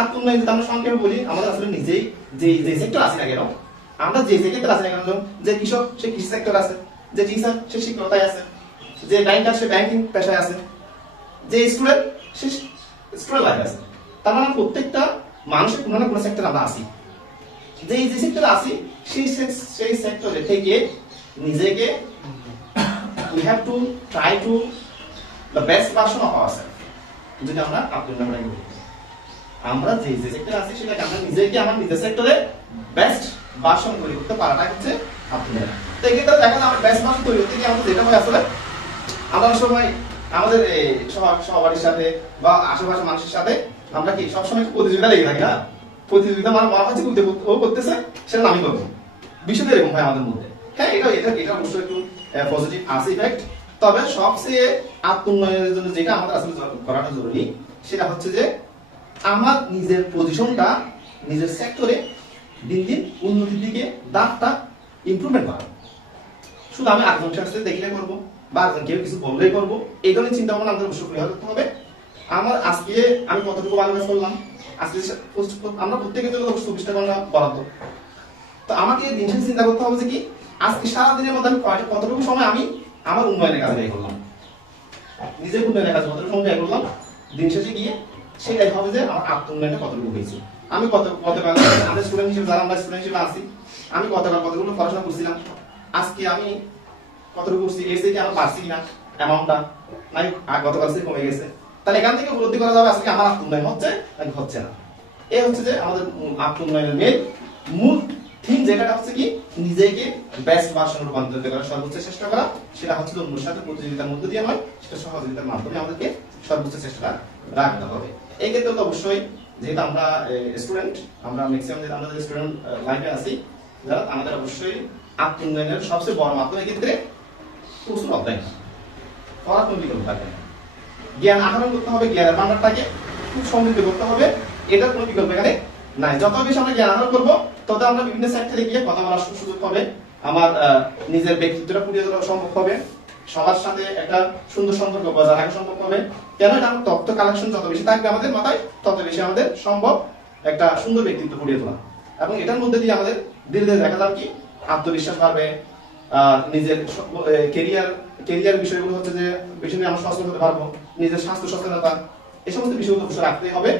আত্মোন্নয়ন যদি আমরা সংক্ষেপে বলি, আমাদের আসলে নিজেই যে সেক্টর আছে না কেন, আমরা যে সেক্টর আছে না কেন, যে কৃষক সে কৃষি সেক্টর আছে, যে টিচার সে শিক্ষকতায় আছে, যে ব্যাংকার সে ব্যাংকিং পেশায় আছে, যে স্টুডেন্ট সে স্টুডেন্ট লাইফে আছে। তার মানে প্রত্যেকটা মানুষের কোনো না কোনো সেক্টর আমরা আছি। যে সেক্টরে আছি সেই সেক্টরে থেকে নিজেকে we have to try to the best version of ourselves. যদি আমরা আত্মনির্ভর হই, আমরা যে সেক্টরে আছি সেটাকে আমরা নিজেকে আমার নিজের সেক্টরে বেস্ট ভার্সন তৈরি করতে পারাটা হচ্ছে আত্মনির্ভর। তো এই ক্ষেত্রে দেখা যায় আমরা বেস্ট ভার্সন তৈরি করতে গিয়ে আমাদের যেটা হয় আসলে আমরা সময় আমাদের সবারই সাথে বা আশেপাশের মানুষের সাথে আমরা কি সবসময় প্রতিযোগিতা লেগে থাকি না। প্রতিযোগিতা মানে মনে হচ্ছে ও করতেছে সেটা আমি করবো, বিষয়টা এরকম হয় আমাদের মধ্যে। হ্যাঁ, এটা অবশ্যই একটু পজিটিভ আছে ইফেক্ট। তবে সবচেয়ে আত্মোন্নয়নের জন্য যেটা আমাদের আসলে করাটা জরুরি সেটা হচ্ছে যে আমার নিজের পজিশনটা নিজের সেক্টরে দিন দিন উন্নতির দিকে ধাপটা ইমপ্রুভমেন্ট করা। শুধু আমি আরেকজনের কাছে দেখলে করবো বা আরেকজন কেউ কিছু বললেই করবো, এই ধরনের চিন্তা ভাবনা আমাদের অবশ্যই ক্লিয়ার করতে হবে। আমার আজকে আমি কতটুকু ভালো কাজ করলাম, আজকে আমরা প্রত্যেকের জন্য 24টা ঘন্টা বরাদ্দ। তো আমাকে দিন শেষে চিন্তা করতে হবে যে কি আজকে সারাদিনের মধ্যে আমি কতটুকু সময় আমি আমার উন্নয়নের কাজে ব্যয় করলাম, নিজের উন্নয়নের কাজে কতটুকু সময় ব্যয় করলাম, দিন শেষে গিয়ে সেটাই হবে যে আমার আত্মউন্নয়নটা কতটুকু হয়েছে। আমি কতবার আমাদের স্টুডেন্ট হিসেবে যারা আমরা স্টুডেন্ট হিসেবে আছি, আমি কতগুলো পড়াশোনা করছিলাম, আজকে আমি কতটুকু করছি, এর থেকে আমার পারছি কিনা অ্যামাউন্টটা নাই গতকাল থেকে কমে গেছে। তাহলে এখান থেকে উপলব্ধি করা যাবে আজকে আমার আত্মউন্নয়ন হচ্ছে নাকি হচ্ছে না। এই হচ্ছে যে আমাদের আত্মউন্নয়নের মূল থিম, যেটা হচ্ছে কি নিজেকে বেস্ট ভার্সনে রূপান্তরিত করার সর্বোচ্চ চেষ্টা করা। সেটা হচ্ছে অন্যের সাথে প্রতিযোগিতার মধ্যে দিয়ে নয়, সেটা সহযোগিতার মাধ্যমে আমাদেরকে সর্বোচ্চ চেষ্টা রাখতে হবে। এই ক্ষেত্রে তো অবশ্যই যেহেতু আমরা স্টুডেন্ট, আমরা ম্যাক্সিমাম যেটা আমরা স্টুডেন্ট লাইফে আছি যারা, আমাদের অবশ্যই আত্মউন্নয়নের সবচেয়ে বড় মাধ্যম এক্ষেত্রে প্রচুর অধ্যয়ন করার কোনো বিকল্প থাকে না। জ্ঞান আহরণ করতে হবে, জ্ঞানের ভান্ডারটাকে খুব সমৃদ্ধ করতে হবে, এটার কোনো বিকল্প এখানে নাই। যত বেশি আমরা জ্ঞান আহরণ করবো তত আমরা বিভিন্ন সেক্টরে গিয়ে কথা বলার সুযোগ হবে, আমার নিজের ব্যক্তিত্বটা ফুটিয়ে তোলা সম্ভব হবে, সবার সাথে একটা সুন্দর সম্পর্ক বজায় রাখা সম্ভব হবে। কেন এটা তথ্য কালেকশন যত বেশি থাকবে আমাদের মাথায়, তত বেশি আমাদের সম্ভব একটা সুন্দর ব্যক্তিত্ব ফুটিয়ে তোলা। এবং এটার মধ্যে দিয়ে আমাদের ধীরে ধীরে দেখা যাবে কি আত্মবিশ্বাস বাড়বে, নিজের কেরিয়ার বিষয়গুলো হচ্ছে যে বেশি আমরা সচেতন হতে পারবো, নিজের স্বাস্থ্য সচেতনতা, এই সমস্ত বিষয়গুলো অবশ্যই রাখতে হবে।